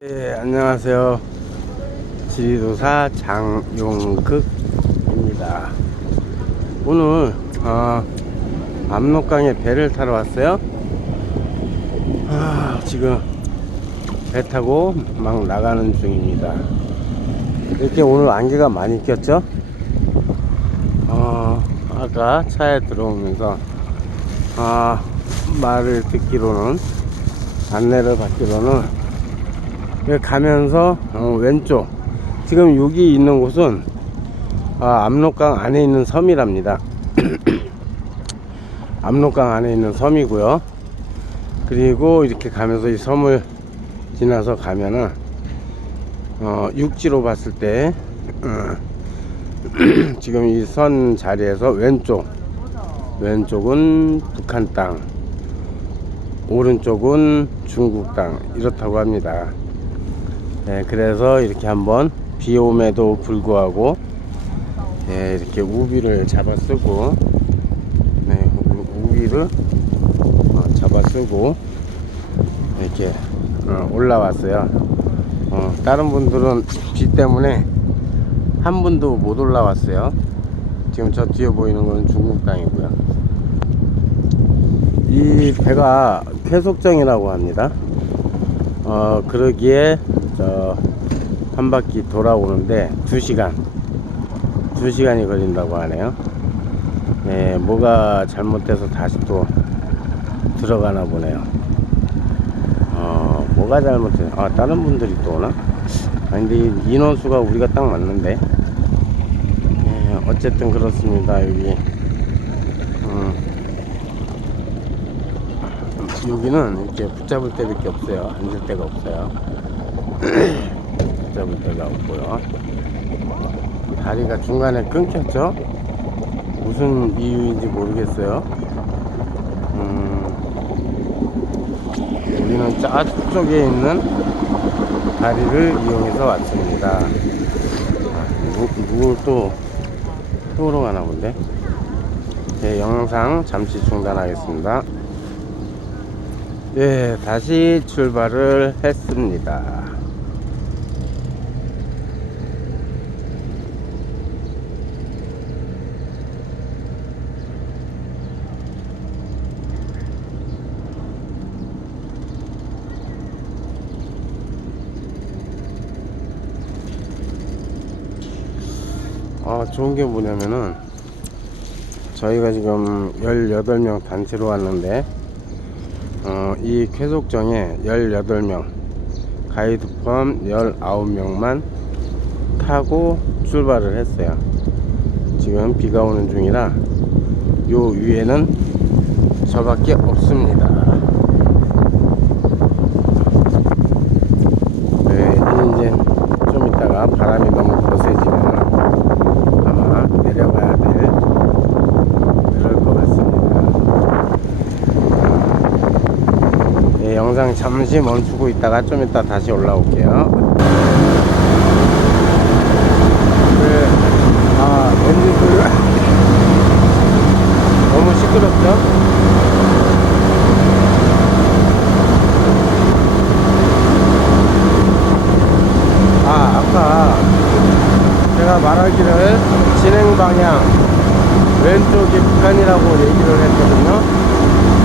네, 안녕하세요. 지리도사 장용극입니다. 오늘 어, 압록강에 배를 타러 왔어요. 아, 지금 배 타고 막 나가는 중입니다. 이렇게 오늘 안개가 많이 꼈죠? 어, 아까 차에 들어오면서 아, 말을 듣기로는 안내를 받기로는 가면서 어, 왼쪽. 지금 여기 있는 곳은 아, 압록강 안에 있는 섬이랍니다. 압록강 안에 있는 섬이고요. 그리고 이렇게 가면서 이 섬을 지나서 가면은 어, 육지로 봤을 때 어, 지금 이 선 자리에서 왼쪽 왼쪽은 북한 땅 오른쪽은 중국 땅 이렇다고 합니다 네, 그래서 이렇게 한번 비 오음에도 불구하고 네, 이렇게 우비를 잡아 쓰고 네, 우- 우비를 어, 잡아 쓰고 이렇게 어, 올라왔어요. 어, 다른 분들은 비 때문에 한 분도 못 올라왔어요. 지금 저 뒤에 보이는 건 중국 땅이고요. 이 배가 쾌속정이라고 합니다. 어, 그러기에 저한 바퀴 돌아오는데 2시간 2시간이 걸린다고 하네요. 네, 뭐가 잘못돼서 다시 또 들어가나 보네요. 어, 뭐가 잘못해? 아, 다른 분들이 또 오나? 아니, 근데 이 인원수가 우리가 딱 맞는데. 네, 어쨌든 그렇습니다, 여기. 여기는 이렇게 붙잡을 데밖에 없어요. 앉을 데가 없어요. 붙잡을 데가 없고요. 다리가 중간에 끊겼죠? 무슨 이유인지 모르겠어요. 음, 우리는 저쪽에 있는 다리를 이용해서 왔습니다. 아, 누, 누굴 또 쪽으로 가나 본데? 네, 영상 잠시 중단하겠습니다. 네, 다시 출발을 했습니다. 아, 좋은 게 뭐냐면은 저희가 지금 18명 단체로 왔는데 어, 이 쾌속정에 18명 가이드 포함 19명만 타고 출발을 했어요. 지금 비가 오는 중이라 요 위에는 저밖에 없습니다. 네, 이제 좀 이따가 바람이 너무 거세지면 아마 내려가야 될 그럴 것 같습니다 네, 영상 잠시 멈추고 있다가 좀 이따 다시 올라올게요. 네, 아, 엔진 소리가 너무 시끄럽죠? 아, 아까 제가 말하기를 진행 방향 왼쪽이 북한이라고 얘기를 했거든요.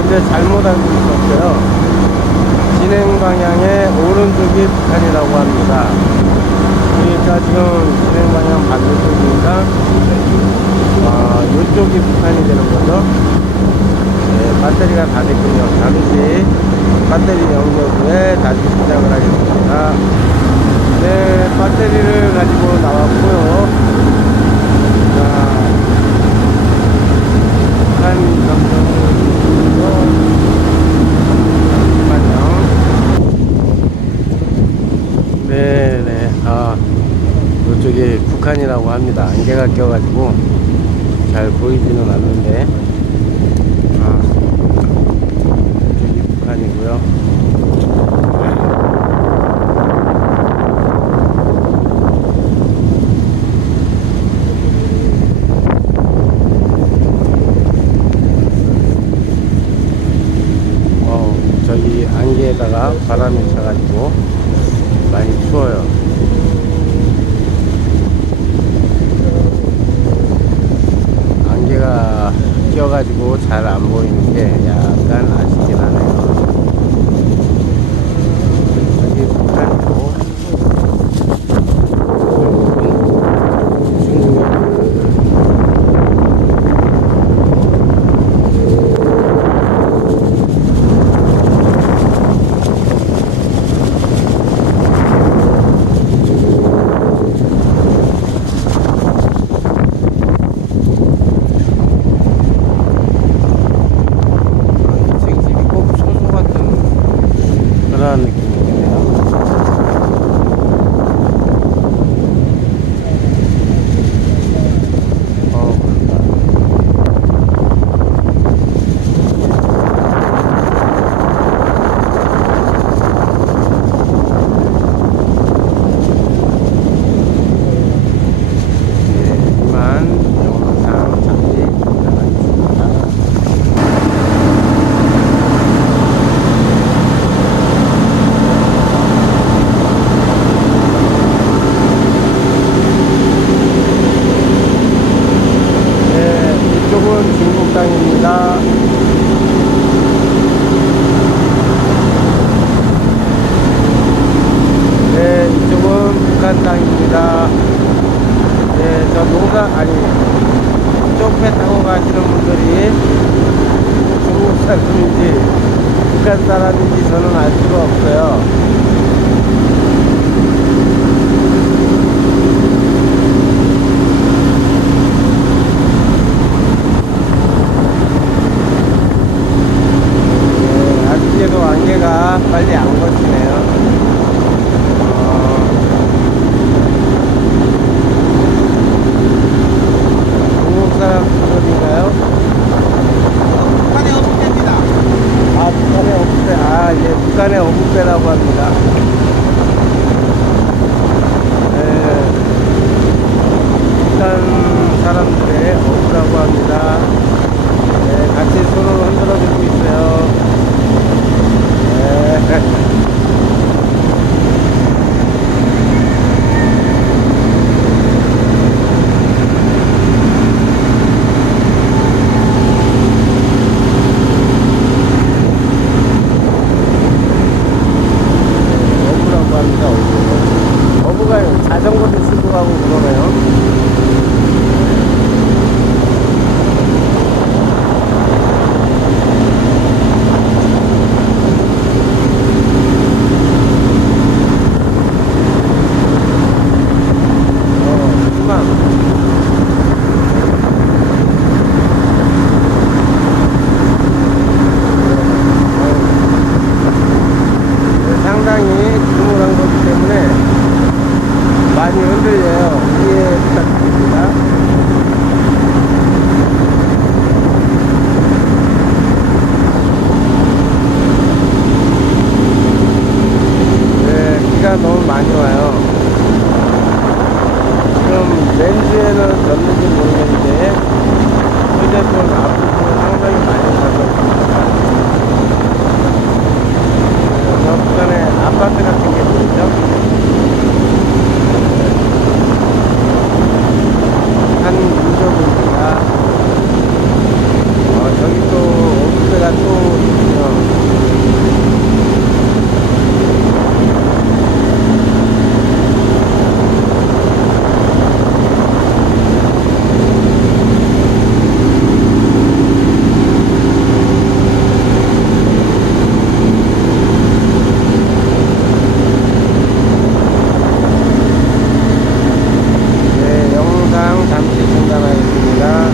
근데 잘못 알고 있었어요. 방향의 오른쪽이 북한이라고 합니다. 그러니까 지금 진행 방향 반대쪽이니까 아, 이쪽이 북한이 되는 거죠. 네, 배터리가 다 됐군요. 잠시 배터리 연결 후에 다시 시작을 하겠습니다. 네, 배터리를 가지고 나왔고요. 자, 북한 감정으로 잠깐만요. 네네. 아, 이쪽이 북한이라고 합니다. 안개가 껴가지고 잘 보이지는 않는데. 네, 저 농사, 아니, 이쪽 배 타고 가시는 분들이 중국 사람인지 북한 사람인지 저는 알 수가 없어요. 안개가 빨리 안 거치네요. 어, 중국 사람 분들인가요? 북한의 어묵입니다. 아, 북한의 어부배. 아, 예, 북한의 어부배라고 합니다. 네, 북한 사람들의 어부라고 합니다. 네, 같이 손을 흔들어 주고 있어요. 네. 어부라고 합니다, 어부. 어부가 자전거도 쓰고 가고 그러네요. 어, 희망. 네, 상당히 주물한 거기 때문에 많이 흔들려요. 이해 부탁드립니다. 네, 비가 너무 많이 와요. 지금 렌즈에는 졌는지 모르겠는데 휴대폰 앞부분 상당히 많이 가서 저 북한에 아파트 같은 게 보이죠? 한 민족입니다. 어, 저기 또 오브세가 또 있군요. 네, 영상 잠시 중단하겠습니다.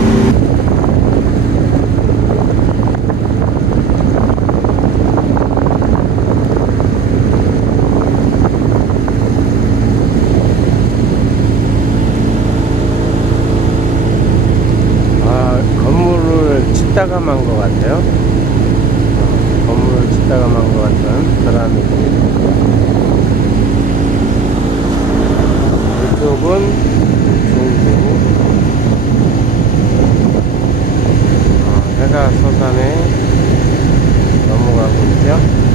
아, 건물을 짓다가 만 것 같아요. 어, 건물을 짓다가 만 것 같은 그런 느낌입니다. 이쪽은 중국. 어, 해가 서산에 넘어가고 있죠.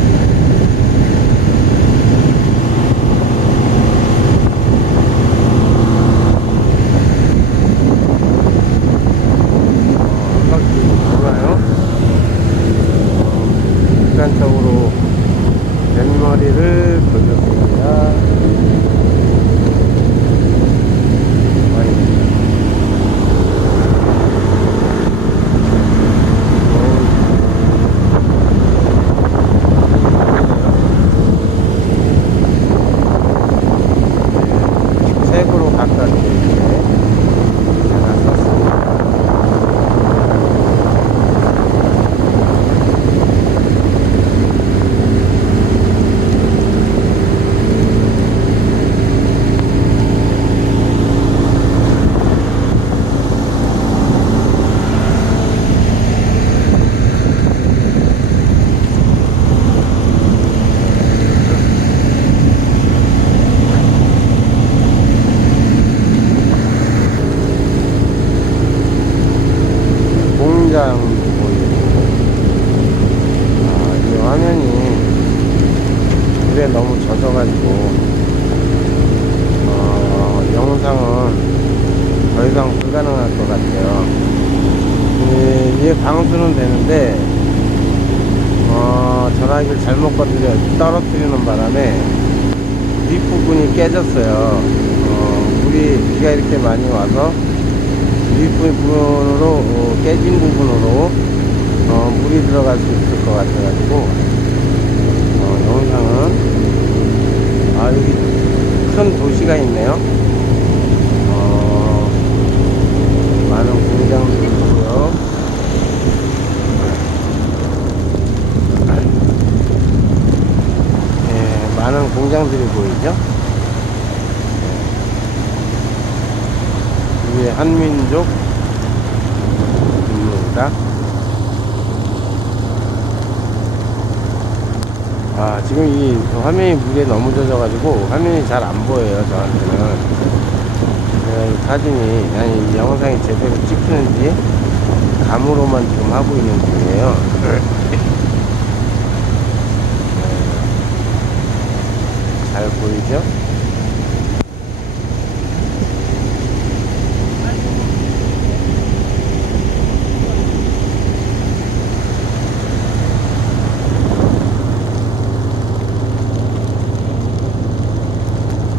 있어가지고 어, 영상은 더 이상 불가능할 것 같아요. 예, 이제 방수는 되는데 어, 전화기를 잘못 건드려 떨어뜨리는 바람에 윗부분이 깨졌어요. 어, 물이 비가 이렇게 많이 와서 윗부분으로 어, 깨진 부분으로 어, 물이 들어갈 수 있을 것 같아가지고 어, 영상은 아, 여기 큰 도시가 있네요. 어, 많은 공장들이 있고요. 예, 많은 공장들이 보이죠? 예. 위에 한민족 입니다. 아, 지금 이 화면이 물에 너무 젖어가지고 화면이 잘 안 보여요, 저한테는. 네, 이 사진이, 아니, 이 영상이 제대로 찍히는지 감으로만 지금 하고 있는 중이에요. 네, 잘 보이죠?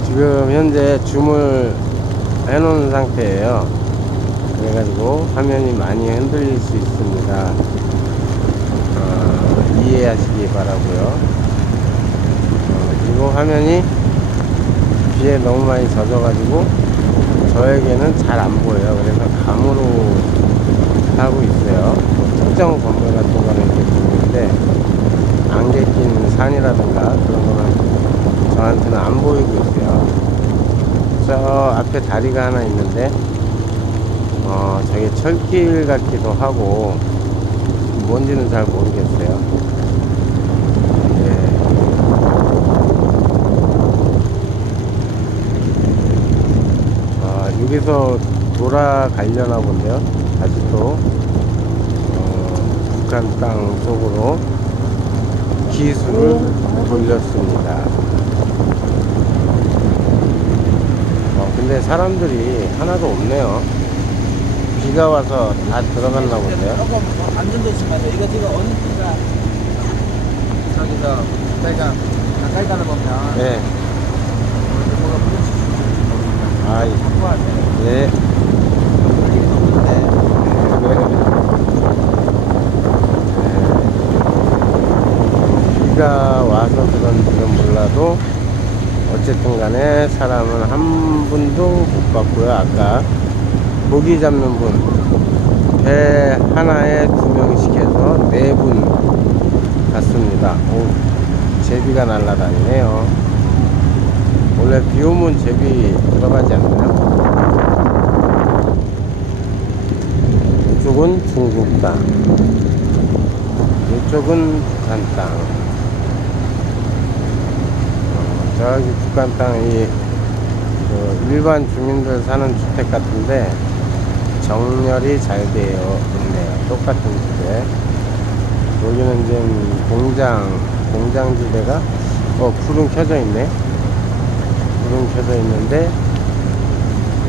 지금 현재 줌을 해놓은 상태예요. 그래가지고 화면이 많이 흔들릴 수 있습니다. 어, 이해하시기 바라고요. 어, 그리고 화면이 비에 너무 많이 젖어가지고 저에게는 잘 안 보여요. 그래서 감으로 하고 있어요. 뭐 특정 건물 같은 거는 이렇게 보이는데 안개 낀 산이라든가 그런 거는 저한테는 안 보이고 있어요. 저 앞에 다리가 하나 있는데 어 저게 철길 같기도 하고 뭔지는 잘 모르겠어요. 예. 아, 여기서 돌아가려나 본데요. 또 어, 북한 땅 쪽으로 기술을 돌렸습니다. 어, 근데 사람들이 하나도 없네요. 비가 와서 다 들어갔나 본데요. 조금 안전도시 마세요. 이거 지금 어느 순간 저기서 저희가 가까이 가다 보면 네. 이렇게 뭐가 부딪힐 수 있거든요. 아, 예. 없는데 비가 와서 그런지는 몰라도 어쨌든 간에 사람은 한 분도 못 봤고요. 아까 고기 잡는 분, 배 하나에 두 명씩 해서 네 분 갔습니다. 오, 제비가 날아다니네요. 원래 비 오면 제비 들어가지 않나요? 이쪽은 중국 땅, 이쪽은 북한 땅. 어, 저기 북한 땅이 그 일반 주민들 사는 주택 같은데 정렬이 잘 되어 있네요. 똑같은 집에. 여기는 지금 공장, 공장지대가, 어, 불은 켜져 있네. 불은 켜져 있는데,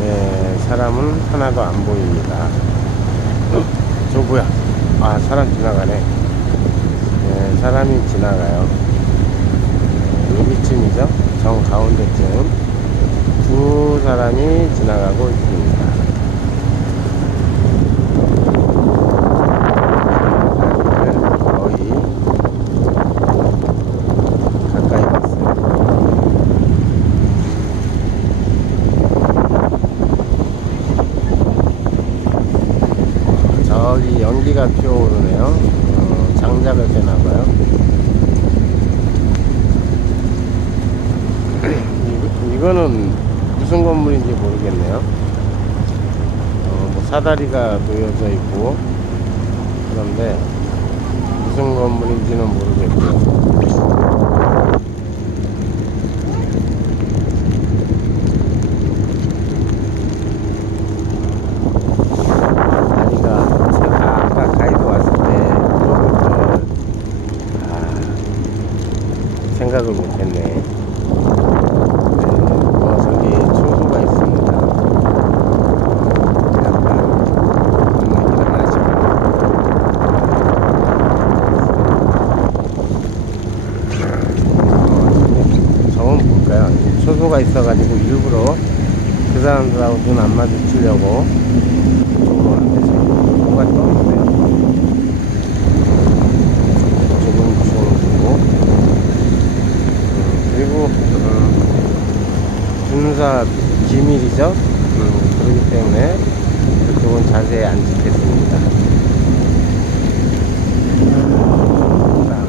예, 사람은 하나도 안 보입니다. 어, 저 뭐야? 아, 사람 지나가네. 예, 사람이 지나가요. 여기쯤이죠? 정 가운데쯤. 두 사람이 지나가고 있습니다. 거의 가까이 갔어요. 저기 연기가 피어오르네요. 어, 장작을 떼나봐요. 이거- 이거는 무슨 건물인지 모르겠네요. 어, 뭐 사다리가 놓여져 있고 그런데 무슨 건물인지는 모르겠고요. 다리가 제가 아까 가이드 왔을 때 물어볼 걸 아, 생각을 못했네. 네, 뭐 저기 초소가 있습니다. 초소가 있어가지고 일부러 그 사람들하고 눈 안 마주치려고. 이쪽으로 왔는데 뭔가 떴는데요. 조금 주고 음, 그리고 음, 군사 기밀이죠. 음, 그렇기 때문에 그쪽은 자세히 안 찍겠습니다. 자,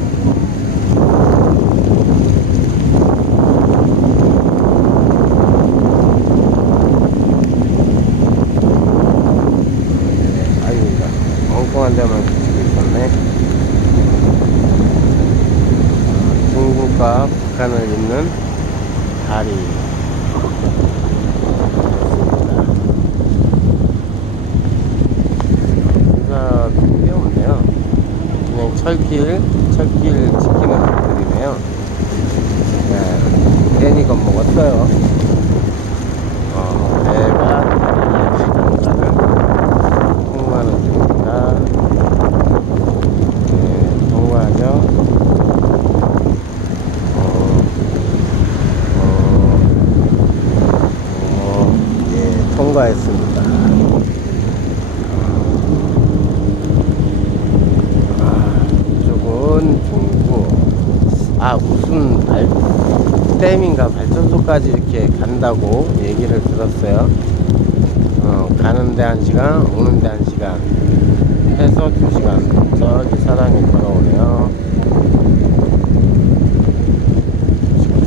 아이고, 엉뚱 한 데만 붙이고 있었네. 어, 중국과 북한을 잇는 다리. 인사 게 없네요. 그냥 철길 지키는 분들이네요. 네, 괜히 겁먹었어요. 어, 배가 다리의 장사를 통과하는 중입니다. 네, 통과하죠. 어, 어, 어, 아, 이쪽은 중구. 아, 무슨 발, 댐인가 발전소까지 이렇게 간다고 얘기를 들었어요. 어, 가는데 한 시간, 오는데 한 시간. 해서 두 시간. 저기 사람이 걸어오네요.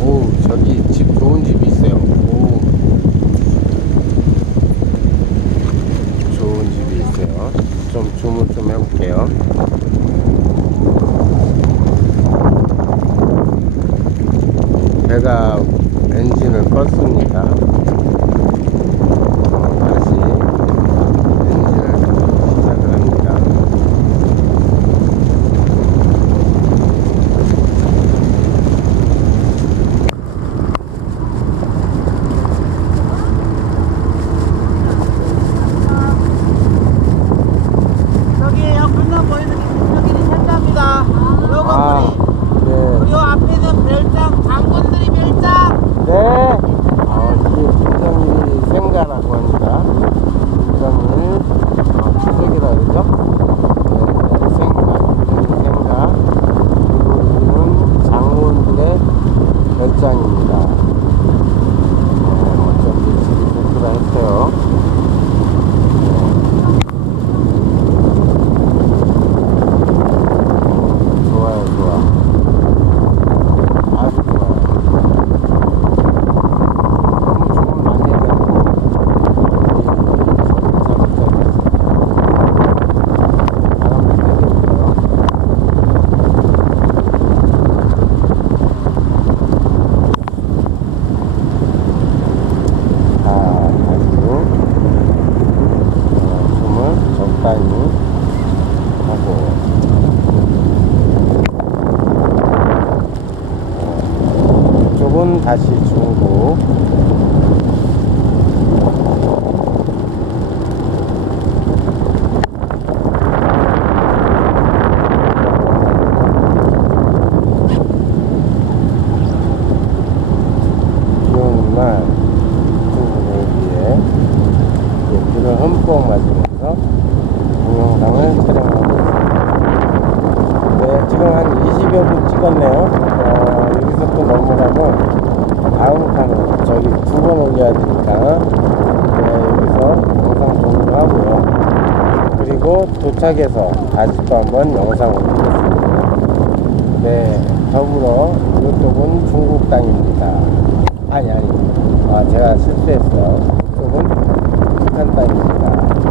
오, 저기 집 좋은 집이 있어요. 오. 좋은 집이 있어요. 좀 주문 좀 해볼게요. 배가 20여 분 찍었네요. 어, 여기서 또 넘어가면 다음 칸으로 저기 두 번 올려야 되니까 네, 여기서 영상 종료하고요. 그리고 도착해서 다시 또 한번 영상 올리겠습니다. 네, 더불어 이쪽은 중국 땅입니다. 아니 아니, 아 제가 실수했어요. 이쪽은 북한 땅입니다.